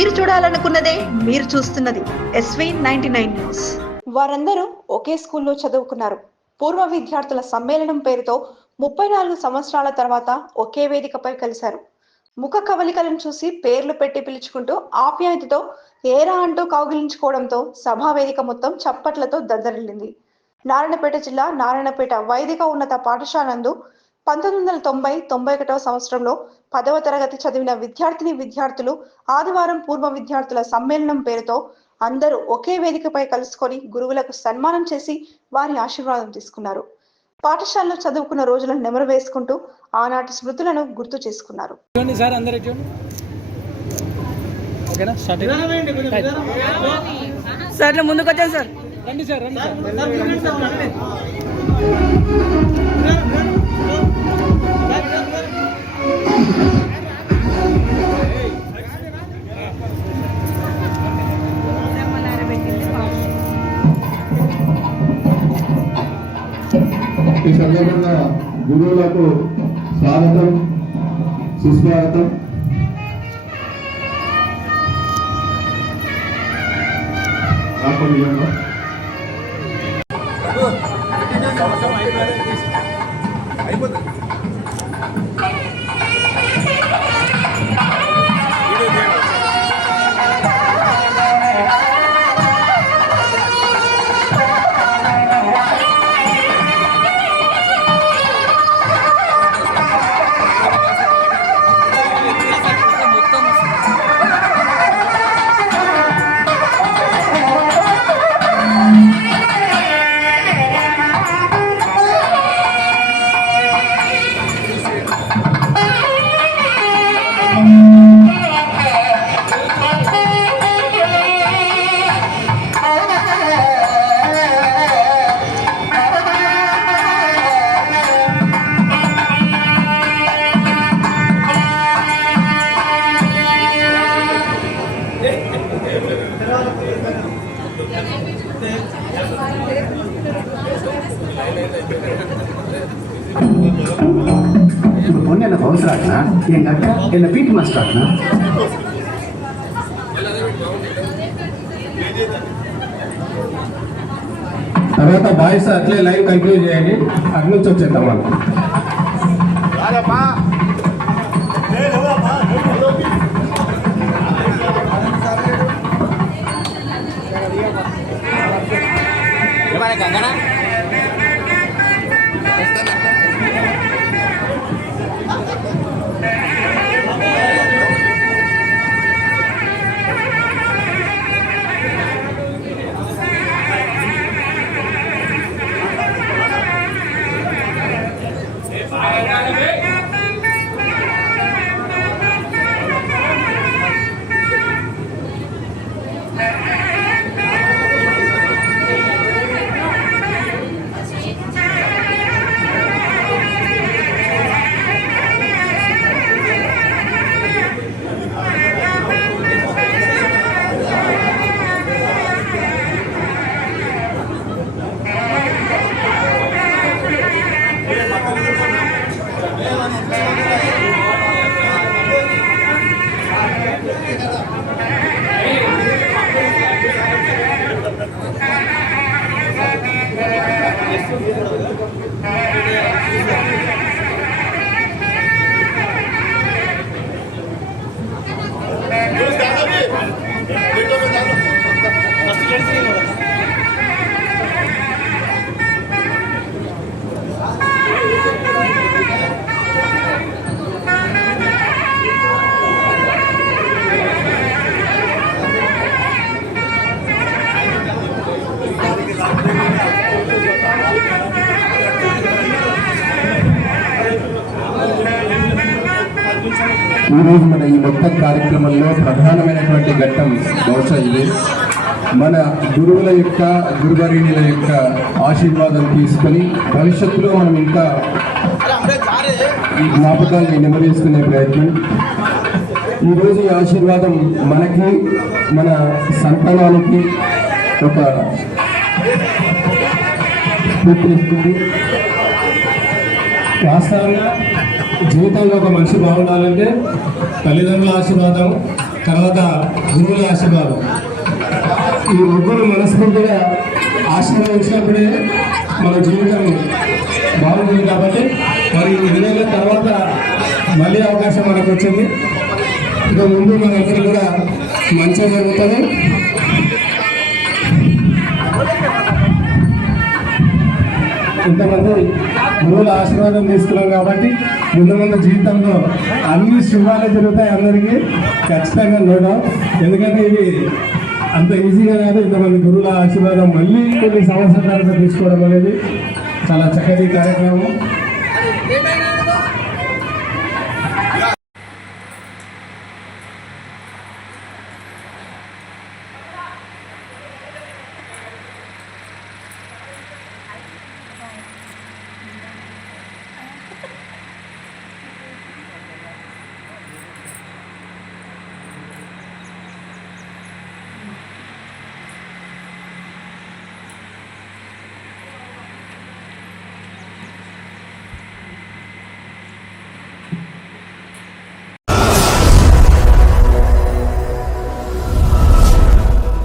మీరు చూడాలనుకున్నదే మీరు చూస్తున్నది ఎస్వీ నైన్టీ నైన్ న్యూస్. వారందరూ ఒకే స్కూల్లో చదువుకున్నారు. పూర్వ విద్యార్థుల సమ్మేళనం పేరుతో ముప్పై నాలుగు సంవత్సరాల తర్వాత ఒకే వేదికపై కలిశారు. ముఖ కవలికలను చూసి పేర్లు పెట్టి పిలుచుకుంటూ ఆప్యాయతతో ఏరా అంటూ కౌగిలించుకోవడంతో సభా వేదిక మొత్తం చప్పట్లతో దద్దరిల్లింది. నారాయణపేట జిల్లా నారాయణపేట వైదిక ఉన్నత పాఠశాల నందు పంతొమ్మిది వందల తొంభై తొంభై ఒకటవ సంవత్సరంలో పదవ తరగతి చదివిన విద్యార్థిని విద్యార్థులు ఆదివారం పూర్వ విద్యార్థుల సమ్మేళనం పేరుతో అందరూ ఒకే వేదికపై కలుసుకొని గురువులకు సన్మానం చేసి వారి ఆశీర్వాదం తీసుకున్నారు. పాఠశాలలో చదువుకున్న రోజులను నెమరు వేసుకుంటూ ఆనాటి స్మృతులను గుర్తు చేసుకున్నారు. సార్ ముందుకు వచ్చాను సార్. రండి సార్ రండి సార్. ఈ సందర్భంగా గురువులకు స్వాగతం సుస్వాగతం. రాకుండా பொண்ணு என்ன கவுன்சில் ஆட்டினா எங்க அக்கா என்ன பிடி மாஸ்டர் ஆட்டினா తర్వాత బాయ్స్ అట్లే లైవ్ కంటిన్యూ చేయండి అటు నుంచి వచ్చేద్దాం మనం അങ്ങനെ Gracias. రోజు మన ఈ మొత్తం కార్యక్రమంలో ప్రధానమైనటువంటి ఘట్టం బహుశా ఇదే. మన గురువుల యొక్క గురువరిణుల యొక్క ఆశీర్వాదం తీసుకొని భవిష్యత్తులో మనం ఇంకా ఈ జ్ఞాపకాన్ని నెమరేసుకునే ప్రయత్నం. ఈరోజు ఈ ఆశీర్వాదం మనకి మన సంతానానికి ఒక స్ఫూర్తినిస్తుంది వాస్తవంగా జీవితంలో ఒక మనిషి బాగుండాలంటే తల్లిదండ్రుల ఆశీర్వాదం తర్వాత గురువుల ఆశీర్వాదం. ఈ ముగ్గురు మనస్ఫూర్తిగా ఆశీర్వదించినప్పుడే మన జీవితం బాగుంటుంది కాబట్టి మరి ఎనిమిదేళ్ళ తర్వాత మళ్ళీ అవకాశం మనకు వచ్చింది ఇక ముందు మనందరూ కూడా మంచిగా జరుగుతుంది. ఇంతమంది గురువుల ఆశీర్వాదం తీసుకున్నాం కాబట్టి ముందు ముందు జీవితంలో అన్ని శుభాలే జరుగుతాయి అందరికీ. ఖచ్చితంగా నో ఎందుకంటే ఇవి అంత ఈజీగా కాదు. ఇంతమంది గురువుల ఆశీర్వాదం మళ్ళీ కొన్ని సంవత్సరాల తీసుకోవడం అనేది చాలా చక్కటి కార్యక్రమం.